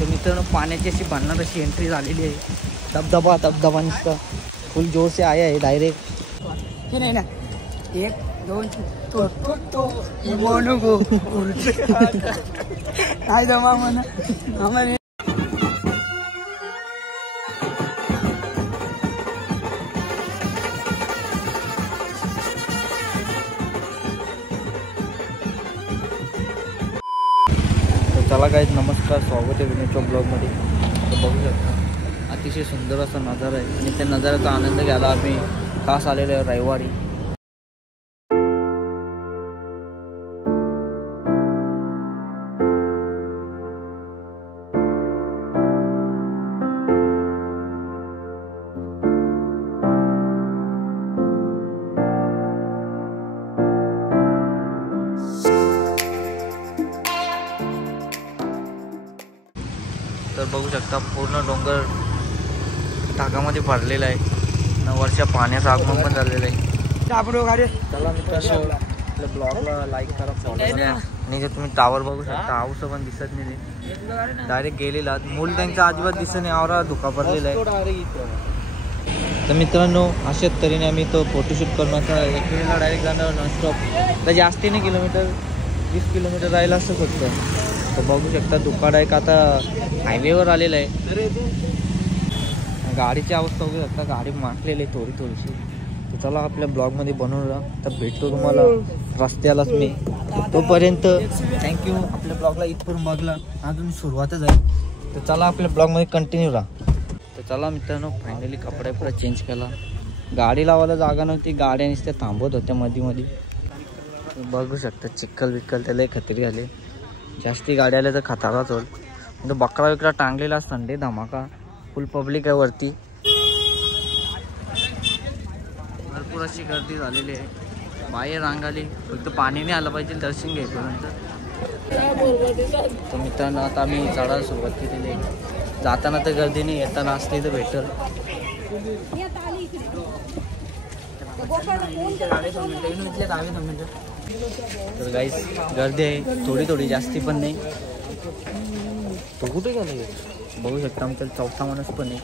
तर मित्रांनो पाण्याची अशी बनणार अशी एंट्री झालेली आहे. धबधबा नुसता फुल जोर से आया आहे डायरेक्ट. हे नाही ना 1 2 तो मोनू गो काय जमा म्हणा आम्हाला. चला गाईज नमस्कार, स्वागत आहे विनयच्या ब्लॉगमध्ये. तर बघू शकता अतिशय सुंदर असा नजारा आहे आणि त्या नजाऱ्याचा आनंद घ्यायला आम्ही खास आलेलो आहे रविवारी. तर बघू शकता पूर्ण डोंगर ढगामध्ये भरलेला आहे न वरच्या पाण्याचं आगमन पण झालेलं आहे. चला मित्रांनो आपल्या ब्लॉगला लाईक करा, फॉलो करा. आणि जे तुम्ही टावर बघू शकता हाऊस पण दिसत नाही, डायरेक्ट गेलेला मूल त्यांचा अजिबात दिसत नाही, आवरा धुका पडलेला आहे. तर मित्रांनो अशाच तऱ्हेने आम्ही तो फोटोशूट करून आता एकवीला डायरेक्ट जाणार नॉनस्टॉप. तर जास्ती नाही किलोमीटर 20 किलोमीटर राहिलं असं फक्त. तर बघू शकता धुकादायक आता हायवेवर आलेलं आहे. गाडीची अवस्था बघू शकता, गाडी माटलेली आहे थोडीशी. तर चला आपल्या ब्लॉगमध्ये बनवून राहा. तर भेटतो तुम्हाला रस्त्यालाच मी. तोपर्यंत थँक्यू. आपल्या ब्लॉगला इथपर्यंत बघला, अजून सुरुवातच आहे. तर चला आपल्या ब्लॉगमध्ये कंटिन्यू राहा. तर चला मित्रांनो फायनली कपडे पुरा चेंज केला. गाडी लावायला जागा नव्हती, गाड्या नुसत्या थांबवत होत्या मध्ये. बघू शकता चिखल बिक्कल त्याला खत्री आले. जास्ती गाड्या आल्या तर खतराच होईल. म्हणजे बकरा विकरा टांगलेला संडे धमाका, फुल पब्लिक आहे वरती. भरपूर अशी गर्दी झालेली आहे. बाहेर रांग आली, फक्त पाणी नाही आलं पाहिजे दर्शन घ्यायपर्यंत. तर मित्रांनो आता आम्ही चढायला सुरुवात केलेली आहे. जाताना तर गर्दी नाही, येताना असते तर बेटर. तर गाईस गर्दी आहे थोडी जास्ती पण नाही. तो कुठे गेला बघू शकता, आमच्या चौथा माणूस पण आहे.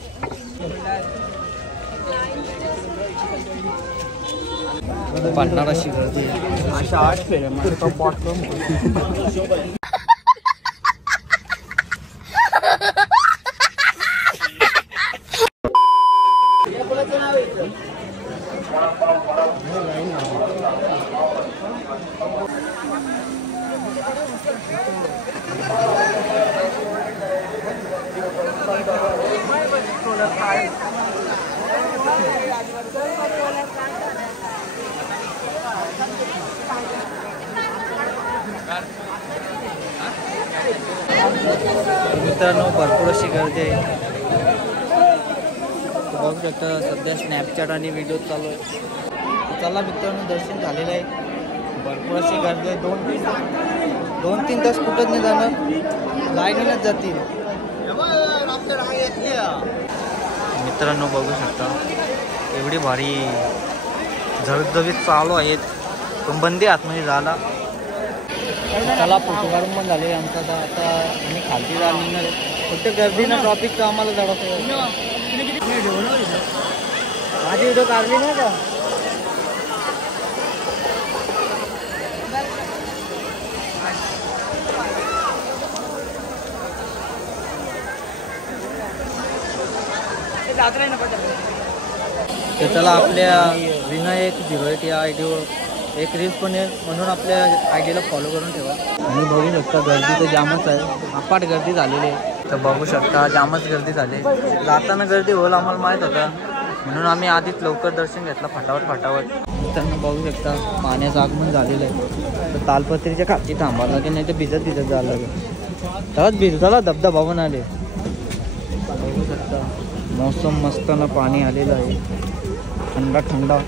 पडणार अशी गर्दी आहे. अशा 8 फेऱ्या मित्रांनो भरपूर अशी गर्दी आहे. बघू शकता सध्या स्नॅपचॅट आणि व्हिडिओ चालू आहे. चला मित्रांनो दर्शन झालेलं आहे. भरपूर अशी गर्दी आहे. 2-3 तास कुठंच नाही जाणार, लाईनीलाच जातील. मित्रांनो बघू शकता एवढी भारी झगझगीत चालू आहेत, पण बंदी आतमध्ये झाला. चला फोटो काढून पण झाले आमचा. आता आम्ही खालती जायला निघणार आहे. फक्त गर्दीनं ट्रॉफिकचं आम्हाला जरा माझी व्हिडिओ काढली नाही का. तर चला आपल्या विनायक 08 या आयडीवर एक रील्स पण आहे, म्हणून आपल्या आयडीला फॉलो करून ठेवा. आणि बघू शकता गर्दी तर जामच आहे, अपाट गर्दी झालेली आहे. तर बघू शकता जामच गर्दी झाली. जाताना गर्दी होईल आम्हाला माहीत होता, म्हणून आम्ही आधीच लवकर दर्शन घेतलं फटाफट. त्यांना बघू शकता पाण्याचं आगमन झालेलं आहे. तर तालपत्रीच्या खालची थांबावं लागेल, नाही तर भिजत जायला लागेल. तरच भिजताला धबधबा पण आले. बघू शकता मौसम मस्ताना पाणी आलेलं आहे, थंडा.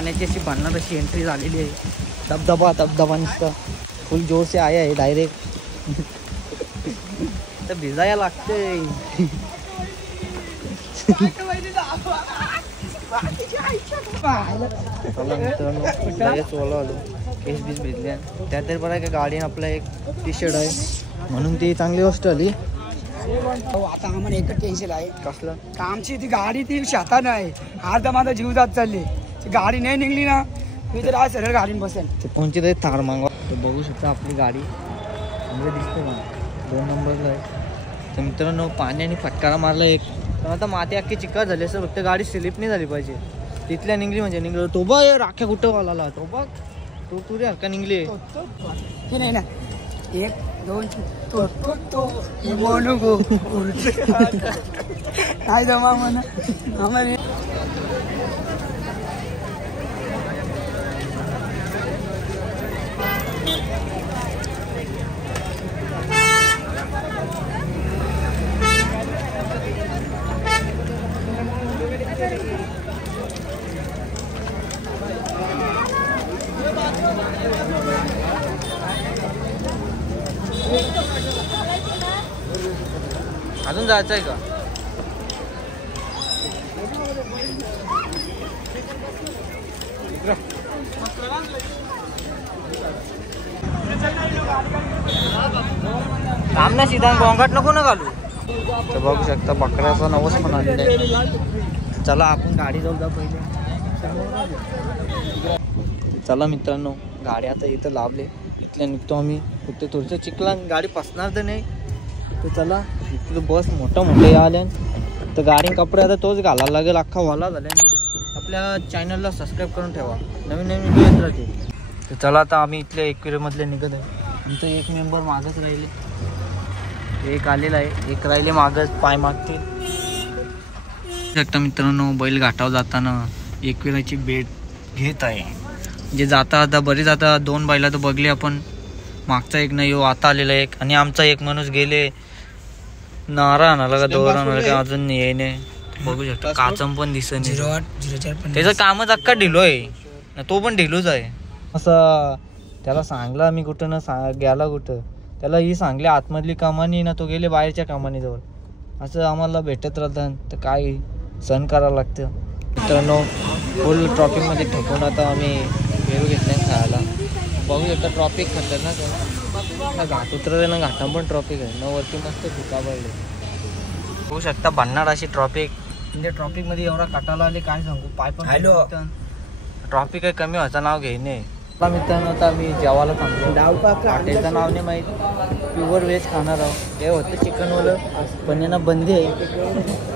पाण्याची अशी भन्नाट अशी एंट्री झालेली आहे. धबधबा नुसतं फुल जोर से आया आहे डायरेक्ट. तर भिजायला लागते. चला मित्रांनो लगेच ओला आलो. केस बीस भिजले. त्यात तरी बरं आहे का गाडीनं आपला एक टी शर्ट आहे म्हणून ती चांगली गोष्ट आली. आता आम्हाला एकच टेन्शन आहे. कसलं? आमची ती गाडी ती शेतात आहे. अर्धा माझा जीव जात चालली. ती गाडी नाही निघली ना मी तर आज सरळ गाडीत बसेल. ते कोणची तरी थार मागवा. तर बघू शकता आपली गाडी चांगली दिसते का 2 नंबरला आहे. तर मित्रांनो पाण्याने फटकारा मारला एक. पण आता माती अख्खी चिक्कार झाली असं फक्त गाडी स्लिप नाही झाली पाहिजे. तिथल्या निघली म्हणजे निघलं. तो बघ राख्या कुठं वाला तो बघ तू रे हक्का निघली. हे नाही ना 1 2 तो तो तो बोलू गो काय जमा म्हणा आम्हाला. अजून जायचं आहे का? काम ना सीधा गोंगाट नको ना घालू. तर बघू शकता बकऱ्याचा नवस पण आलेला आहे. चला आपण गाडी जाऊ पहिले. चला मित्रांनो गाडी आता इथं लावले. इथल्या निघतो आम्ही. कुठे थोडंसं चिखला गाडी फसणार तर नाही. तर चला इथलं बस मोठं या आल्या. तर गाडी कपडे आता तोच घालायला लागेल. अख्खा वाला झाल्याने आपल्या चॅनलला सबस्क्राईब करून ठेवा. नवीन नवीन व्हिडिओ येत राहते. तर चला आता आम्ही इथल्या एकविरेमधले निघत आहे. आमचं एक मेंबर मागच राहिले. एक आलेला आहे एक राहिले मागच पाय मागतील. शकता मित्रांनो बैल घाटावर जाताना एकविराची भेट घेत आहे. जे जाता आता बरेच आता 2 बैला तर बघले आपण. मागचा एक नाही हो आता आलेला एक. आणि आमचा एक माणूस गेले नारा आणाला का दोरा आणाला का अजून येणे. बघू शकता काचम पण दिसत नाही. त्याचं कामच अख्खा ढिलो आहे. तो पण ढिलोच आहे. असं त्याला सांगला मी कुठं ना गेला कुठं. त्याला ही सांगली आतमधली कामानी ना तो गेले बाहेरच्या कामानी जवळ. असं आम्हाला भेटत राहतं. तर काय सण करावं लागतं. मित्रांनो फुल ट्रॉफिकमध्ये ठोकून आता आम्ही पेरू घेतल्या खायला. बघू शकता ट्रॉफिक खतरनाक आहे. घाट उतरले ना घाटा पण ट्रॉफिक आहे. न वरती मस्त धुका पडले. बघू शकता भन्नाट अशी ट्रॉफिक. म्हणजे ट्रॉफिकमध्ये एवढा काटाला आले काय सांगू. पाय पण ट्रॉफिक आहे कमी व्हायचं नाव घेणे. मित्रांनो आता आम्ही जेवायला थांबलो. हॉटेलचं नाव नाही माहीत. प्युअर व्हेज खाणार आहोत. हे होतं चिकनवालं पण यांना बंदी आहे.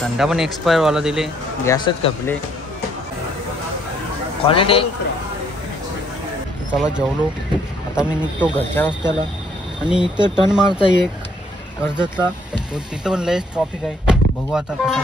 थंडा पण एक्सपायर वाला दिले. गॅसच कपले क्वालिटी. चला जेवलो. आता मी निघतो घरच्या रस्त्याला. आणि इथं टर्न मारचा एक कर्जतला. तो तिथं पण लयच ट्रॉफिक आहे. बघू आता कसं